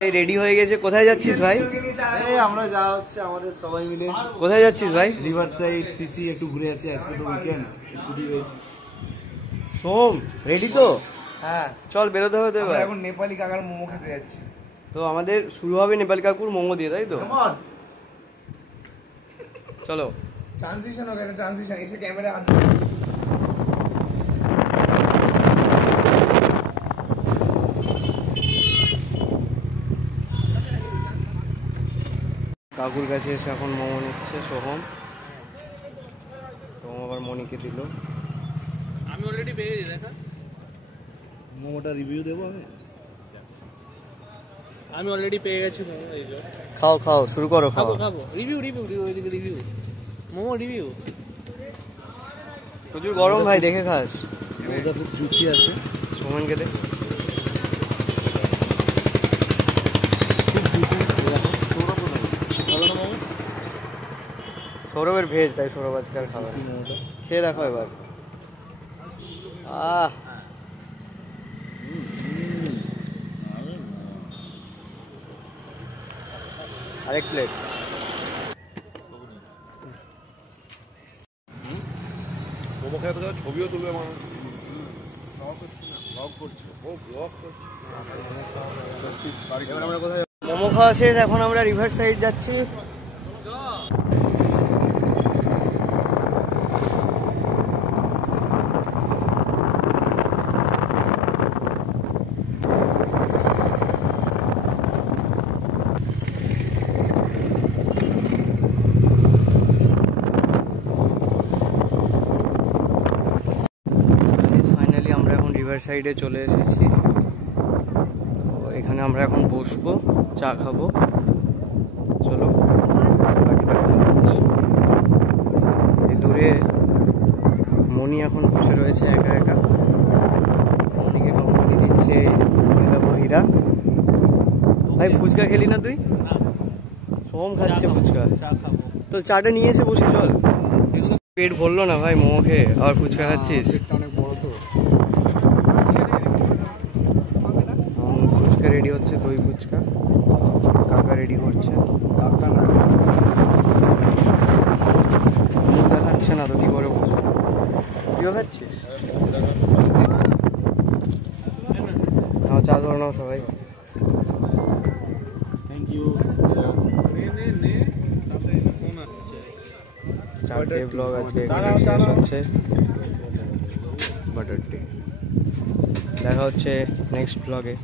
Ready হয়ে গেছে। কোথায় যাচ্ছিস ভাই? আমরা যা হচ্ছে আমাদের সবাই মিলে। কোথায় যাচ্ছিস ভাই? রিভার সাইড সিসি একটু ঘুরে আসি, আজকে তো উইকেন্ড, ছুটি হয়েছে। সোম রেডি তো? হ্যাঁ চল বেরোতে হবে তো এবার। এখন নেপালি কাকার মোমো খেতে যাচ্ছি। তো আমাদের শুরু হবে নেপালি কাকুর মোমো দিয়ে, তাই তো? চলো ট্রানজিশন হবে, একটা ট্রানজিশন এসে ক্যামেরা হাত। কাকুর কাছে এসে এখন মোমো নিচ্ছে সোহম। সোহম আবার মনিকে দিল। আমি অলরেডি পেয়ে গেছি। দেখা মোমোটা রিভিউ দেবো আমি অলরেডি পেয়ে গেছি মোমো। এই যে খাও খাও, শুরু করো, খাবো খাও। খাবো। রিভিউ রিভিউ ওইদিকে রিভিউ, মোমো রিভিউ। প্রচুর গরম ভাই, দেখে খাস। মোমোটা খুব জুসি আছে। সোহমকে দে। সৌরভের ভেজ, তাই সৌরভ আজকাল খাবার। খেয়ে দেখো এবার। আরেক প্লেট। মোমো খেয়ে তো ছবিও তুলবে মানুষ। ব্লগ করছে, ও ব্লগ করছে। মোমো খাওয়া শেষ, এখন আমরা রিভার সাইড যাচ্ছি। ফাইনালি আমরা এখন রিভার সাইডে চলে এসেছি। তো এখানে আমরা এখন বসবো, চা খাবো। চলো এই দূরে মনি এখন বসে রয়েছে একা একা। মনিকে কোম্পানি দিচ্ছে হীরা। ভাই ফুচকা খেলি না তুই? সোম খাচ্ছে ফুচকা। তো চাটা নিয়ে এসে বসি চল। পেট ভরলো না ভাই মোমো খেয়ে, আর ফুচকা খাচ্ছিস? অনেক বড় তো। ফুচকা রেডি হচ্ছে, দই ফুচকা। কাকা রেডি করছে। খাচ্ছে না তো কি করে বসবো? তুইও খাচ্ছিস? চা ধরে নাও সবাই। Thank you. চারটে ব্লগ আজকে শেষ হচ্ছে। বাটার টি। দেখা হচ্ছে নেক্সট ব্লগে।